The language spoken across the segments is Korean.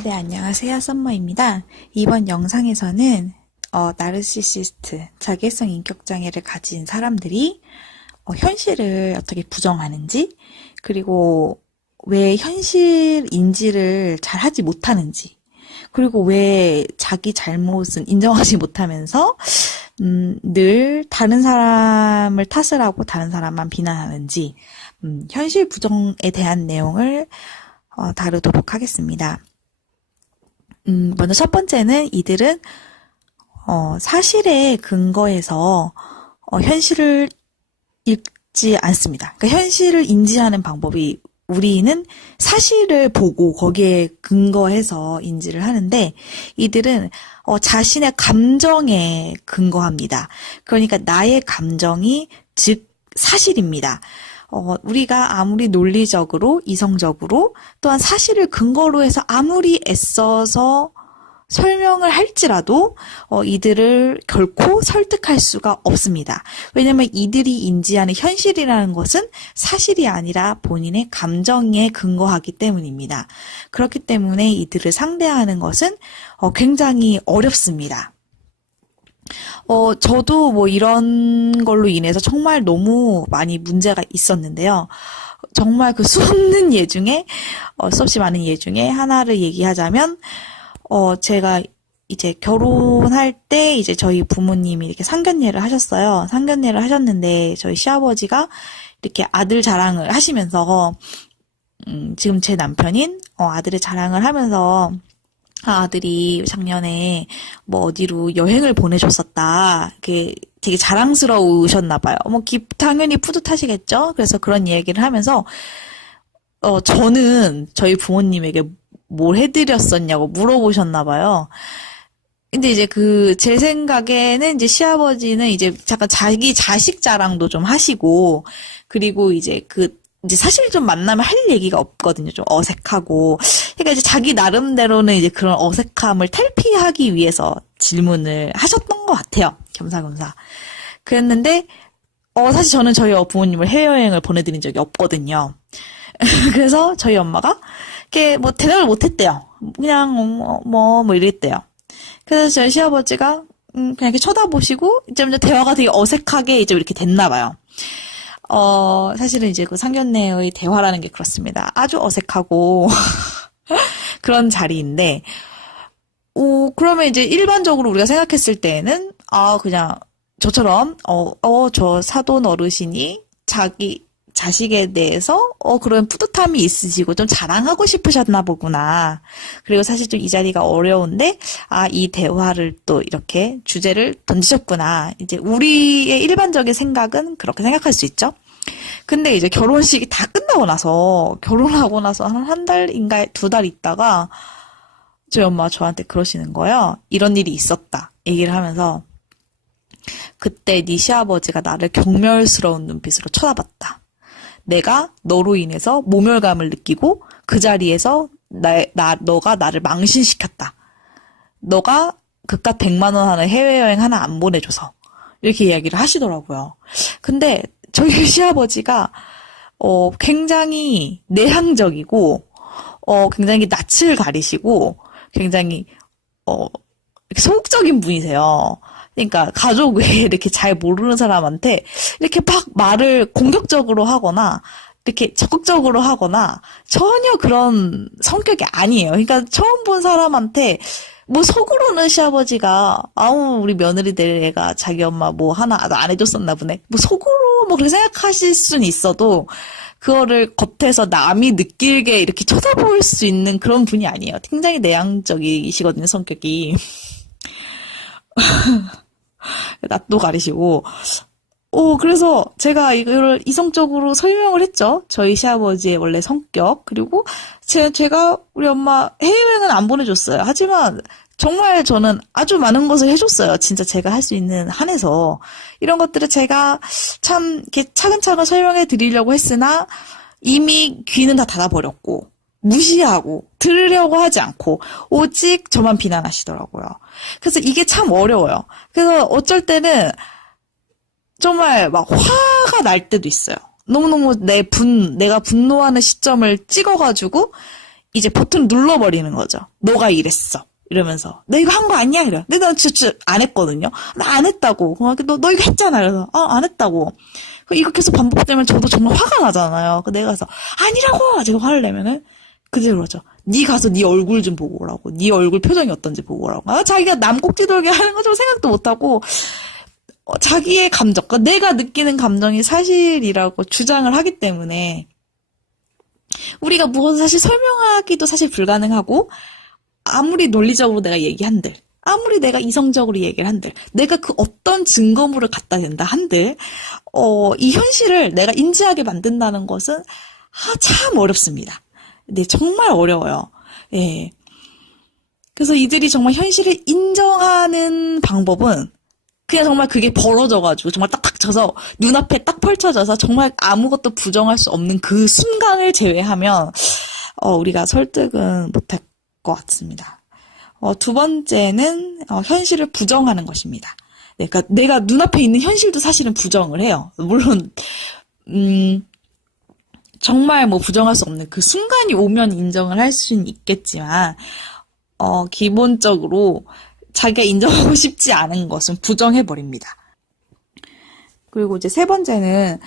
네, 안녕하세요. 썸머입니다. 이번 영상에서는 나르시시스트, 자기애성 인격장애를 가진 사람들이 현실을 어떻게 부정하는지, 그리고 왜 현실 인지를 잘 하지 못하는지, 그리고 왜 자기 잘못은 인정하지 못하면서 늘 다른 사람을 탓을 하고 다른 사람만 비난하는지, 현실 부정에 대한 내용을 다루도록 하겠습니다. 먼저 첫 번째는 이들은 사실에 근거해서 현실을 읽지 않습니다. 그러니까 현실을 인지하는 방법이 우리는 사실을 보고 거기에 근거해서 인지를 하는데 이들은 자신의 감정에 근거합니다. 그러니까 나의 감정이 즉 사실입니다. 우리가 아무리 논리적으로, 이성적으로, 또한 사실을 근거로 해서 아무리 애써서 설명을 할지라도, 이들을 결코 설득할 수가 없습니다. 왜냐면 이들이 인지하는 현실이라는 것은 사실이 아니라 본인의 감정에 근거하기 때문입니다. 그렇기 때문에 이들을 상대하는 것은 굉장히 어렵습니다. 저도 뭐 이런 걸로 인해서 정말 너무 많이 문제가 있었는데요. 정말 그 수없는 예 중에, 수없이 많은 예 중에 하나를 얘기하자면, 제가 이제 결혼할 때 이제 저희 부모님이 이렇게 상견례를 하셨어요. 상견례를 하셨는데 저희 시아버지가 이렇게 아들 자랑을 하시면서, 지금 제 남편인 아들의 자랑을 하면서 아들이 작년에 뭐 어디로 여행을 보내줬었다. 그게 되게 자랑스러우셨나 봐요. 당연히 뿌듯하시겠죠? 그래서 그런 얘기를 하면서, 저는 저희 부모님에게 뭘 해드렸었냐고 물어보셨나 봐요. 근데 이제 제 생각에는 이제 시아버지는 이제 잠깐 자기 자식 자랑도 좀 하시고, 그리고 이제 이제 사실 좀 만나면 할 얘기가 없거든요. 좀 어색하고. 그러니까 이제 자기 나름대로는 이제 그런 어색함을 탈피하기 위해서 질문을 하셨던 것 같아요. 겸사겸사. 그랬는데, 사실 저는 저희 부모님을 해외여행을 보내드린 적이 없거든요. 그래서 저희 엄마가, 이렇게 뭐 대답을 못했대요. 그냥, 뭐 이랬대요. 그래서 저희 시아버지가, 그냥 이렇게 쳐다보시고, 이제 대화가 되게 어색하게 이제 이렇게 됐나 봐요. 사실은 이제 그 상견례의 대화라는 게 그렇습니다. 아주 어색하고 그런 자리인데, 그러면 이제 일반적으로 우리가 생각했을 때는, 그냥 저처럼, 저 사돈 어르신이 자기 자식에 대해서, 그런 뿌듯함이 있으시고 좀 자랑하고 싶으셨나 보구나. 그리고 사실 좀 이 자리가 어려운데, 이 대화를 또 이렇게 주제를 던지셨구나. 이제 우리의 일반적인 생각은 그렇게 생각할 수 있죠. 근데 이제 결혼식이 다 끝나고 나서, 결혼하고 나서 한 달인가 2달 있다가, 저희 엄마가 저한테 그러시는 거예요. 이런 일이 있었다. 얘기를 하면서, 그때 네 시아버지가 나를 경멸스러운 눈빛으로 쳐다봤다. 내가 너로 인해서 모멸감을 느끼고 그 자리에서 너가 나를 망신시켰다. 너가 그깟 100만 원 하는 해외여행 하나 안 보내줘서. 이렇게 이야기를 하시더라고요. 근데 저희 시아버지가 굉장히 내향적이고 굉장히 낯을 가리시고 굉장히 소극적인 분이세요. 그러니까 가족 외에 이렇게 잘 모르는 사람한테 이렇게 막 말을 공격적으로 하거나 이렇게 적극적으로 하거나 전혀 그런 성격이 아니에요. 그러니까 처음 본 사람한테 뭐 속으로는 시아버지가 우리 며느리들 애가 자기 엄마 뭐 하나 안 해줬었나 보네. 뭐 속으로 뭐 그렇게 생각하실 수는 있어도 그거를 겉에서 남이 느끼게 이렇게 쳐다볼 수 있는 그런 분이 아니에요. 굉장히 내향적이시거든요, 성격이. 낯도 가리시고. 그래서 제가 이거를 이성적으로 설명을 했죠. 저희 시아버지의 원래 성격. 그리고 제가 우리 엄마 해외여행은 안 보내줬어요. 하지만 정말 저는 아주 많은 것을 해줬어요. 진짜 제가 할 수 있는 한에서. 이런 것들을 제가 참 이렇게 차근차근 설명해 드리려고 했으나 이미 귀는 다 닫아버렸고 무시하고 들으려고 하지 않고 오직 저만 비난하시더라고요. 그래서 이게 참 어려워요. 그래서 어쩔 때는 정말 막 화가 날 때도 있어요. 너무너무 내가 분노하는 시점을 찍어가지고 이제 버튼 눌러버리는 거죠. 너가 이랬어. 이러면서. 너 이거 한 거 아니야? 이래. 근데 난 진짜 안 했거든요. 나 안 했다고. 너 이거 했잖아. 그래서, 안 했다고. 이거 계속 반복되면 저도 정말 화가 나잖아요. 내가 가서, 아니라고! 제가 화를 내면은, 그대로 그러죠. 네 가서 네 얼굴 좀 보고 오라고. 네 얼굴 표정이 어떤지 보고 오라고. 자기가 남 꼭지 돌게 하는 거 좀 생각도 못하고, 자기의 감정, 그러니까 내가 느끼는 감정이 사실이라고 주장을 하기 때문에, 우리가 무엇을 사실 설명하기도 사실 불가능하고, 아무리 논리적으로 내가 얘기한들, 아무리 내가 이성적으로 얘기를 한들, 내가 그 어떤 증거물을 갖다 댄다 한들, 이 현실을 내가 인지하게 만든다는 것은, 참 어렵습니다. 네, 정말 어려워요. 예. 그래서 이들이 정말 현실을 인정하는 방법은, 그냥 정말 그게 벌어져가지고, 정말 딱딱 져서, 눈앞에 딱 펼쳐져서, 정말 아무것도 부정할 수 없는 그 순간을 제외하면, 우리가 설득은 못할 것 같습니다. 두 번째는 현실을 부정하는 것입니다. 네, 그러니까 내가 눈앞에 있는 현실도 사실은 부정을 해요. 물론 정말 뭐 부정할 수 없는 그 순간이 오면 인정을 할 수는 있겠지만 기본적으로 자기가 인정하고 싶지 않은 것은 부정해버립니다. 그리고 이제 세 번째는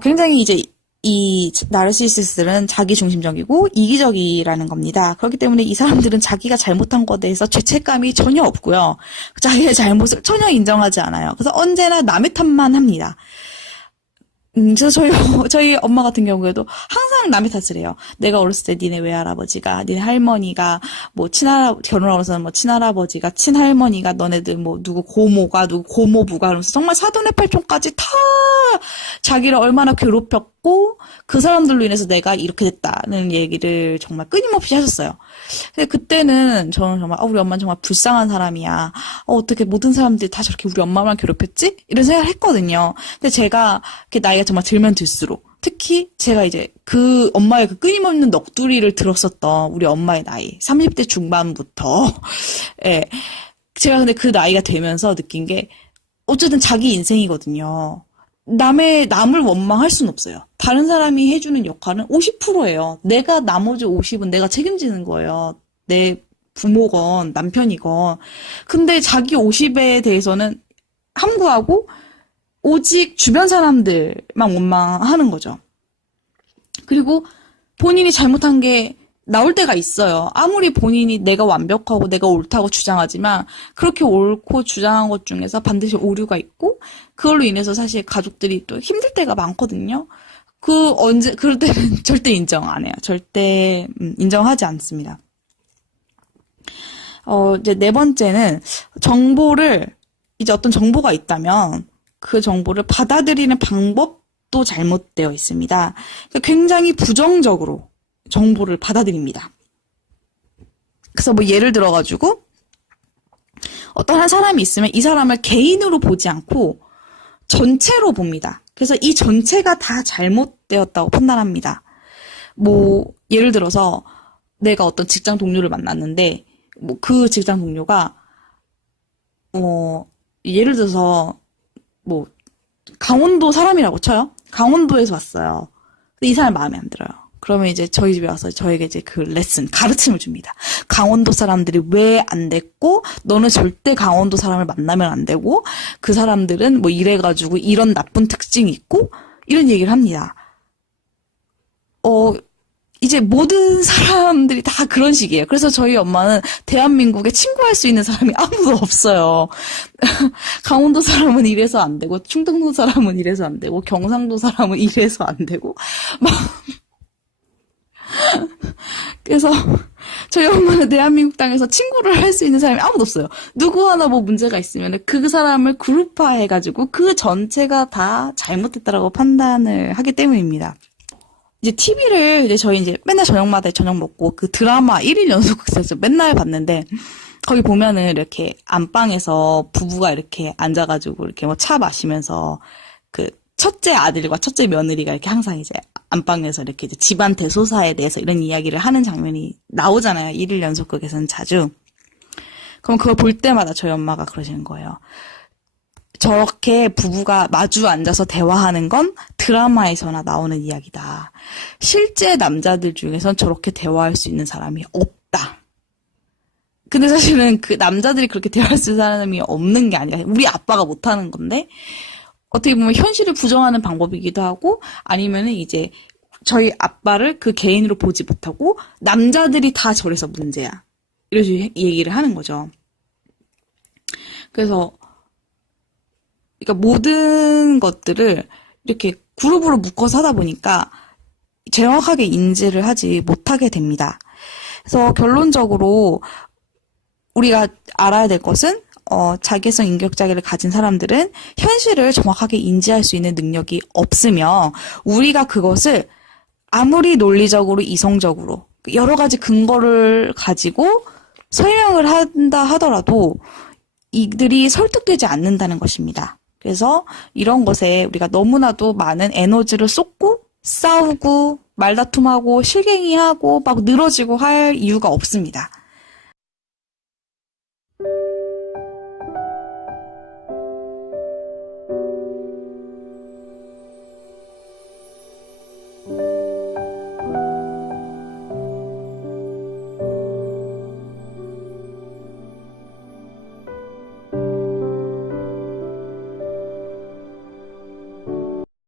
굉장히 이제 이 나르시시스트는 자기중심적이고 이기적이라는 겁니다. 그렇기 때문에 이 사람들은 자기가 잘못한 것에 대해서 죄책감이 전혀 없고요. 자기의 잘못을 전혀 인정하지 않아요. 그래서 언제나 남의 탓만 합니다. 그래서 저희 엄마 같은 경우에도 항상 남의 탓을 해요. 내가 어렸을 때 니네 외할아버지가, 니네 할머니가, 결혼하고 나서는 뭐 친할아버지가, 친할머니가, 너네들 뭐 누구 고모가, 누구 고모부가, 그러면서 정말 사돈의 팔촌까지 다 자기를 얼마나 괴롭혔고, 그 사람들로 인해서 내가 이렇게 됐다는 얘기를 정말 끊임없이 하셨어요. 근데 그때는 저는 정말, 우리 엄마는 정말 불쌍한 사람이야. 어떻게 모든 사람들이 다 저렇게 우리 엄마만 괴롭혔지? 이런 생각을 했거든요. 근데 제가 나이가 정말 들면 들수록, 특히 제가 이제 그 엄마의 그 끊임없는 넋두리를 들었었던 우리 엄마의 나이, 30대 중반부터, 예. 제가 근데 그 나이가 되면서 느낀 게, 어쨌든 자기 인생이거든요. 남을 원망할 수는 없어요. 다른 사람이 해주는 역할은 50%예요. 나머지 50은 내가 책임지는 거예요. 내 부모건 남편이건. 근데 자기 50에 대해서는 함구하고 오직 주변 사람들만 원망하는 거죠. 그리고 본인이 잘못한 게 나올 때가 있어요. 아무리 본인이 내가 완벽하고 내가 옳다고 주장하지만 그렇게 옳고 주장한 것 중에서 반드시 오류가 있고 그걸로 인해서 사실 가족들이 또 힘들 때가 많거든요. 그럴 때는 절대 인정 안 해요. 절대 인정하지 않습니다. 이제 네 번째는 이제 어떤 정보가 있다면 그 정보를 받아들이는 방법도 잘못되어 있습니다. 그러니까 굉장히 부정적으로 정보를 받아들입니다. 그래서 뭐 예를 들어가지고 어떤 한 사람이 있으면 이 사람을 개인으로 보지 않고 전체로 봅니다. 그래서 이 전체가 다 잘못되었다고 판단합니다. 뭐 예를 들어서 내가 어떤 직장 동료를 만났는데 뭐 그 직장 동료가 예를 들어서 뭐 강원도 사람이라고 쳐요. 강원도에서 왔어요. 근데 이 사람이 마음에 안 들어요. 그러면 이제 저희 집에 와서 저에게 이제 그 가르침을 줍니다. 강원도 사람들이 왜 안 됐고, 너는 절대 강원도 사람을 만나면 안 되고, 그 사람들은 뭐 이래가지고 이런 나쁜 특징이 있고, 이런 얘기를 합니다. 이제 모든 사람들이 다 그런 식이에요. 그래서 저희 엄마는 대한민국에 친구할 수 있는 사람이 아무도 없어요. 강원도 사람은 이래서 안 되고, 충청도 사람은 이래서 안 되고, 경상도 사람은 이래서 안 되고, 막. 그래서 저희 엄마는 대한민국 땅에서 친구를 할 수 있는 사람이 아무도 없어요. 누구 하나 뭐 문제가 있으면 그 사람을 그룹화해가지고 그 전체가 다 잘못됐다라고 판단을 하기 때문입니다. 이제 TV를 저희 이제 맨날 저녁마다 저녁 먹고 그 드라마 1일 연속극에서 맨날 봤는데 거기 보면은 이렇게 안방에서 부부가 이렇게 앉아가지고 이렇게 뭐 차 마시면서 그 첫째 아들과 첫째 며느리가 이렇게 항상 이제 안방에서 이렇게 이제 집안 대소사에 대해서 이런 이야기를 하는 장면이 나오잖아요. 1일 연속극에서는 자주. 그럼 그걸 볼 때마다 저희 엄마가 그러시는 거예요. 저렇게 부부가 마주 앉아서 대화하는 건 드라마에서나 나오는 이야기다. 실제 남자들 중에선 저렇게 대화할 수 있는 사람이 없다. 근데 사실은 그 남자들이 그렇게 대화할 수 있는 사람이 없는 게 아니라 우리 아빠가 못하는 건데 어떻게 보면 현실을 부정하는 방법이기도 하고 아니면은 이제 저희 아빠를 그 개인으로 보지 못하고 남자들이 다 저래서 문제야. 이런 식으로 얘기를 하는 거죠. 그래서 그러니까 모든 것들을 이렇게 그룹으로 묶어서 하다 보니까 정확하게 인지를 하지 못하게 됩니다. 그래서 결론적으로 우리가 알아야 될 것은 자기성 인격자기를 가진 사람들은 현실을 정확하게 인지할 수 있는 능력이 없으며 우리가 그것을 아무리 논리적으로 이성적으로 여러 가지 근거를 가지고 설명을 한다 하더라도 이들이 설득되지 않는다는 것입니다. 그래서 이런 것에 우리가 너무나도 많은 에너지를 쏟고 싸우고 말다툼하고 실갱이하고 막 늘어지고 할 이유가 없습니다.